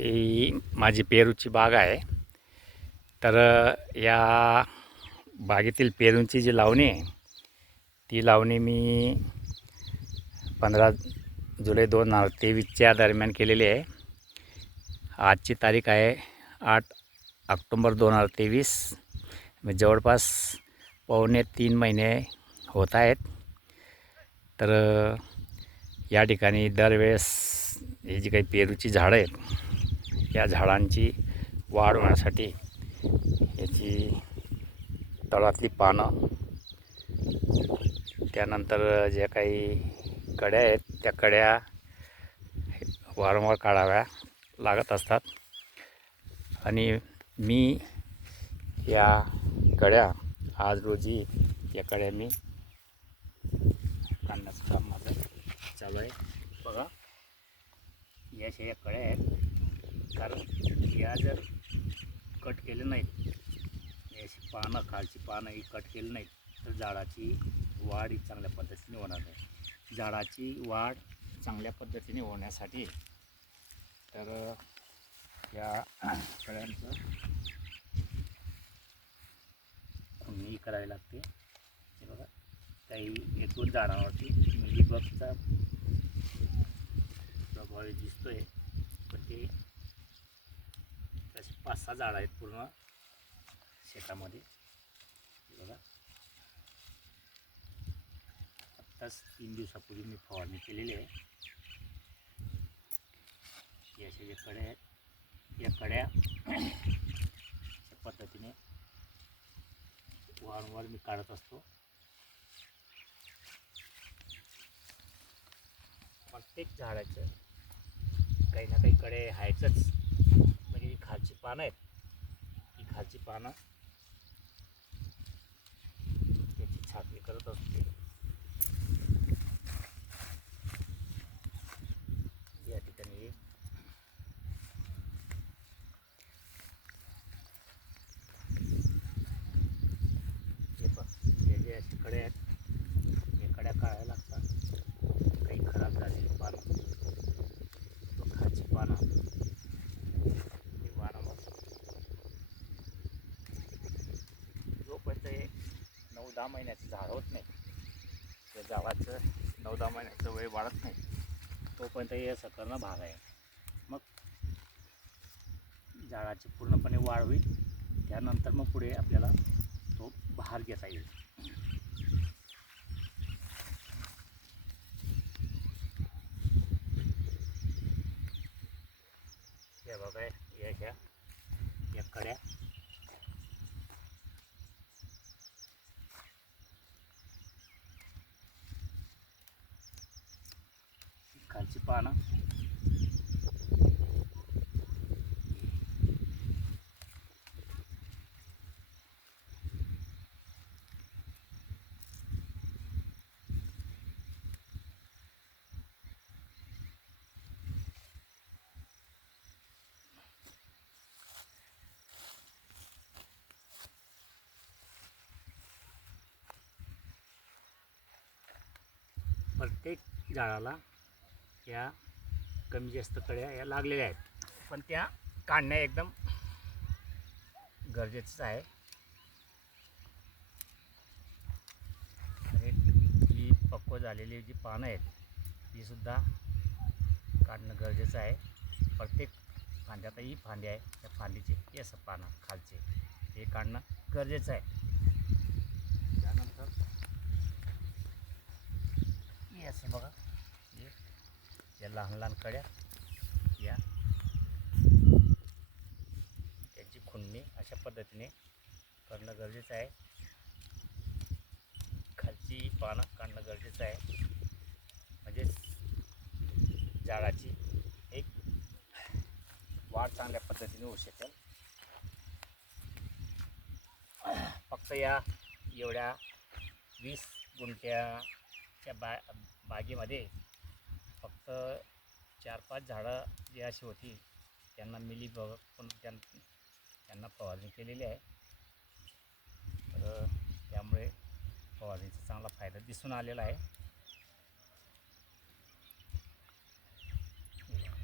ही माझी पेरूची बाग आहे. तर या बागेतील पेरूंची जी लावणी आहे ती लावणी मी 15 जुलै 2023च्या दरम्यान केलेली आहे. आजची तारीख आहे 8 ऑक्टोंबर 2023. जवळपास पावणे 3 महिने होत आहेत. तर या ठिकाणी दरवेळेस ही जी काही पेरूची झाडं आहेत या झाडांची वाढ होण्यासाठी याची तळातली पानं, त्यानंतर ज्या काही कड्या आहेत त्या कड्या वारंवार काढाव्या लागत असतात. आणि मी या कड्या आज रोजी या कड्या मी काढण्याचं काम माझं चालू आहे. बघा, या अशा कड्या आहेत. कारण या जर कट केले नाहीत, याची पानं, खालची पानं ही कट केली नाहीत तर झाडाची वाढ ही चांगल्या पद्धतीने होणार नाही. झाडाची वाढ चांगल्या पद्धतीने होण्यासाठी तर या कड्यांचं खुन्नी करावी लागते. हे बघा, काही 1-2 झाडांवरती मिलीबगचा प्रभाव दिसतोय, पण ते तसे 5-6 झाडं आहेत पूर्ण शेतामध्ये. बघा, आत्ताच 3 दिवसापूर्वी मी फवारणी केलेली आहे. या अशा ज्या कड्या आहेत या कड्या अशा पद्धतीने वारंवार मी काढत असतो. प्रत्येक झाडाचं काही ना काही कडे आहेतच. म्हणजे ही खालची पानं आहेत, ही खालची पानं त्याची छाटणी करत असते. या ठिकाणी हे जे असे कडे आहेत हे कड्या काढायला लागतात. काही खराब झालेली पानं, तो खालची पानं हे वारंवार जोपर्यंत हे 9-10 महिन्याचं झाड होत नाही, त्या झाडाचं 9-10 महिन्याचं वय वाढत नाही, तोपर्यंत हे असं करणं भाग आहे. मग झाडाची पूर्णपणे वाढ होईल, त्यानंतर मग पुढे आपल्याला तो बहार घेता येईल. हे बघा, या कड्या खालची पानं प्रत्येक झाडाला या कमी जास्त कड्या या लागलेल्या आहेत, पण त्या काढण्या एकदम गरजेचंच आहे. ही पक्व झालेली जी पानं आहेत ही सुद्धा काढणं गरजेचं आहे. प्रत्येक फांद्यात ही फांदी आहे, त्या फांदीचे हे असं पानं खालचे हे काढणं गरजेचं आहे. त्यानंतर हे असे बघा, या लहान लहान कड्या या त्याची खुन्नी अशा पद्धतीने करणं गरजेचं आहे. खालची पानं काढणं गरजेचं आहे, म्हणजे झाडाची एक वाढ चांगल्या पद्धतीने होऊ शकेल. फक्त या एवढ्या 20 गुंठ्याच्या बागेमध्ये फक्त 4-5 झाडं जी अशी होती त्यांना मिलीबग पण त्यांना फवारणी केलेली आहे. तर त्यामुळे फवारणीचा चांगला फायदा दिसून आलेला आहे.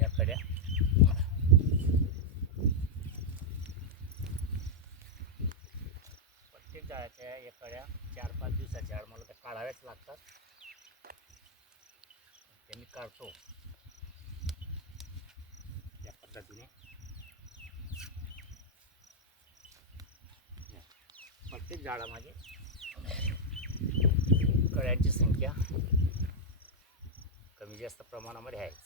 या कड्या झाडाच्या एखाद्या 4-5 दिवसाचे झाड मला तर काढाव्याच लागतात. ते मी काढतो या पद्धतीने. प्रत्येक झाडामध्ये कळ्यांची संख्या कमी जास्त प्रमाणामध्ये आहेच.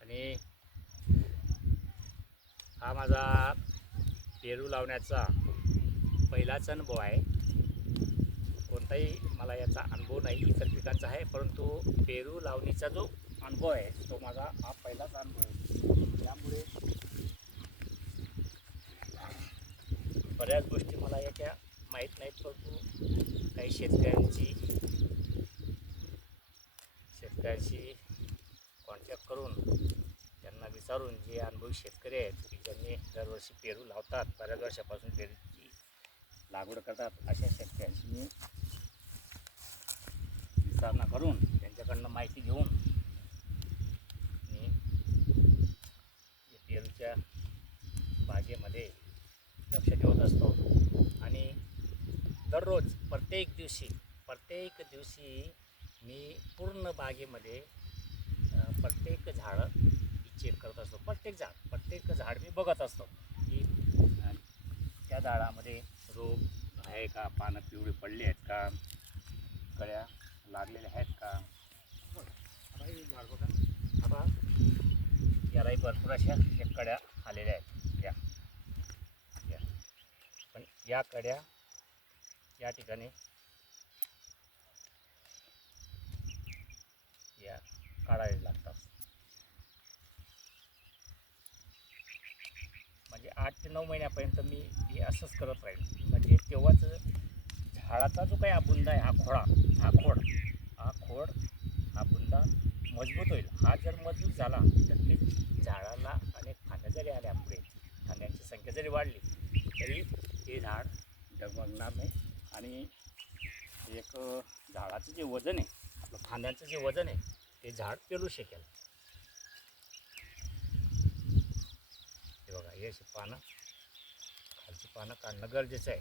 आणि हा माझा पेरू लावण्याचा पहिलाच अनुभव आहे. कोणताही मला याचा अनुभव नाही, इतर पिकांचा आहे, परंतु पेरू लावणीचा जो अनुभव आहे तो माझा हा पहिलाच अनुभव आहे. त्यामुळे बऱ्याच गोष्टी मला याच्या माहीत नाहीत, परंतु काही शेतकऱ्यांशी कॉन्टॅक्ट करून त्यांना विचारून, जे अनुभवी शेतकरी आहेत की ज्यांनी दरवर्षी पेरू लावतात, बऱ्याच वर्षापासून पेरूची लागवड करतात, अशा शेतकऱ्यांशी मी विचारणा करून त्यांच्याकडनं माहिती घेऊन मी पेरूच्या बागेमध्ये लक्ष ठेवत असतो. आणि दररोज प्रत्येक दिवशी मी पूर्ण बागेमध्ये प्रत्येक झाडं चेक करत असतो. प्रत्येक झाड मी बघत असतो की त्या झाडामध्ये रोग आहे का, पानं पिवळी पडली आहेत का, कळ्या लागलेल्या आहेत का. हे झाड बघा, आता यालाही भरपूर अशा कड्या आलेल्या आहेत. या पण या कड्या या ठिकाणी या काढावे लागतात. म्हणजे 8 ते 9 महिन्यापर्यंत मी हे असंच करत राहील. म्हणजे तेव्हाच झाडाचा जो काही बुंदा आहे, हा बुंदा मजबूत होईल. हा जर मजबूत झाला तर ते झाडाला अनेक फांद्या जरी आल्या, पुढे फांद्यांची संख्या जरी वाढली तरी हे झाड डगमगणार नाही. आणि एक झाडाचं जे वजन आहे, आपलं फांद्यांचं जे वजन आहे, ते झाड पेलू शकेल. हे बघा, हे अशी पानं, खालची पानं काढणं गरजेचं आहे.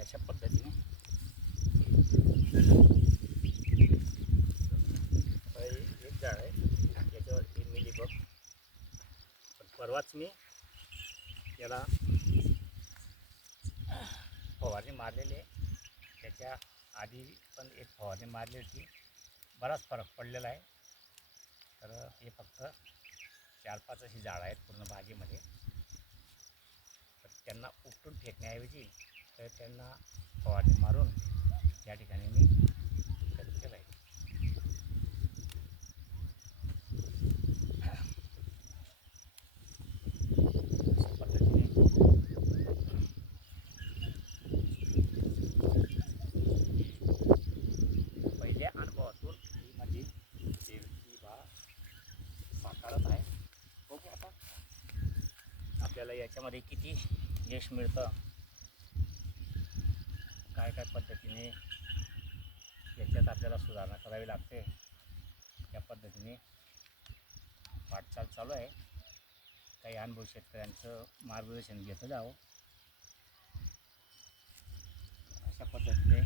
अशा पद्धतीने एक झाड आहे, याच्यावर मिलीबग. पण परवाच मी याला फवारणी मारलेली आहे. त्याच्या आधी पण एक फवारणी मारली होती. बराच फरक पडलेला आहे. तर हे फक्त 4-5 अशी झाडं आहेत पूर्ण बागेमध्ये. तर त्यांना उपटून फेकण्याऐवजी तर त्यांना फवारणी मारून या ठिकाणी मी केलं आहे. अशा पद्धतीने पहिल्या अनुभवातून ही माझी पेरूची बाग साकारत आहे. बघू आता आपल्याला याच्यामध्ये किती यश मिळतं, काय पद्धतीने याच्यात आपल्याला सुधारणा करावी लागते, या पद्धतीने वाटचाल चालू आहे. काही अनुभव शेतकऱ्यांचं मार्गदर्शन घेतं जावं, अशा पद्धतीने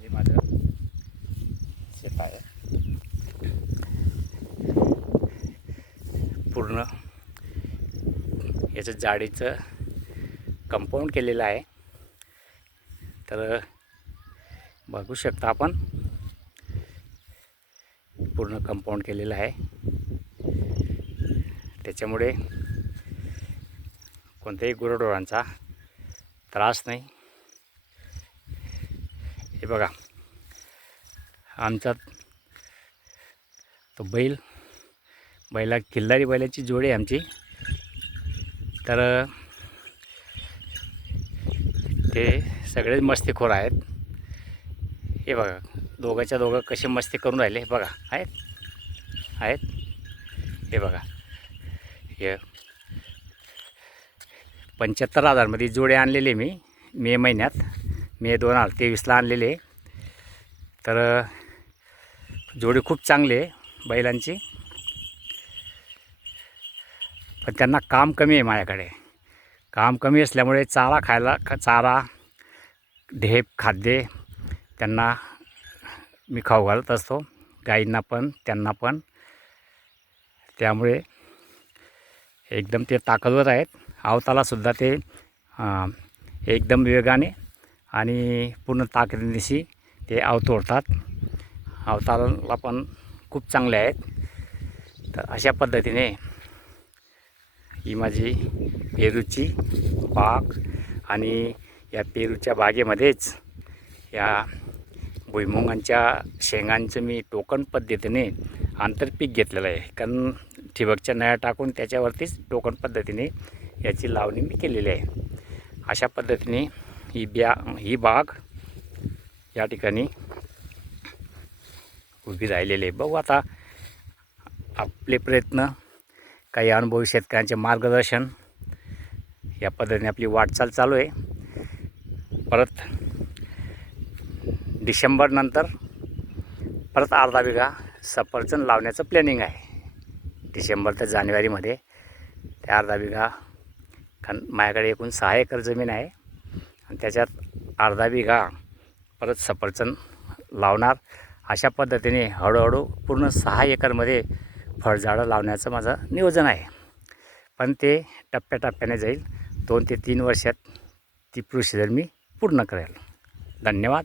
हे माझं शेत आहे. पूर्ण याचं जाडीचं कंपाऊंड केलेलं आहे. तर बघू शकता आपण, पूर्ण कंपाऊंड केलेलं आहे. त्याच्यामुळे कोणत्याही गुराढोरांचा त्रास नाही. हे बघा, आमचा तो बैला खिल्लारी बैलाची जोडी आहे आमची. तर ते सगळेच मस्तीखोर आहेत. हे बघा, दोघांच्या दोघं कसे मस्ती करून राहिले बघा. आहेत हे बघा, हे 75,000मध्ये जोडे आणलेले मी मे महिन्यात, मे 2023ला आणलेले. तर जोडी खूप चांगली आहे बैलांची. पण त्यांना काम कमी आहे. माझ्याकडे काम कमी असल्यामुळे चारा ढेप खाद्य त्यांना मी खाऊ घालत असतो, गाईंना पण त्यांना पण. त्यामुळे एकदम ते ताकदवर आहेत. अवतालासुद्धा ते एकदम वेगाने आणि पूर्ण ताकदीनिशी ते अवतोडतात. अवताला पण खूप चांगले आहेत. तर अशा पद्धतीने ही माझी पेरूची बाग आणि या पेरूच्या बागेमध्येच या भुईमुगांच्या शेंगांचं मी टोकन पद्धतीने आंतरपीक घेतलेलं आहे. कारण ठिबकच्या नळ्या टाकून त्याच्यावरतीच टोकन पद्धतीने याची लावणी मी केलेली आहे. अशा पद्धतीने ही बाग या ठिकाणी उभी राहिलेली आहे. बघू आता आपले प्रयत्न, काही अनुभवी शेतकऱ्यांचे मार्गदर्शन, या पद्धतीने आपली वाटचाल चालू आहे. परत डिसेंबरनंतर परत अर्धा बिघा सफरचंद लावण्याचं प्लॅनिंग आहे. डिसेंबर ते जानेवारीमध्ये ते अर्धा बिघा, कारण माझ्याकडे एकूण 6 एकर जमीन आहे आणि त्याच्यात अर्धा बिघा परत सफरचंद लावणार. अशा पद्धतीने हळूहळू पूर्ण 6 एकरमध्ये फळझाडं लावण्याचं माझं नियोजन आहे. पण ते टप्प्याटप्प्याने जाईल. 2 ते 3 वर्षात ती प्रोसिजर मी पूर्ण करेल. धन्यवाद.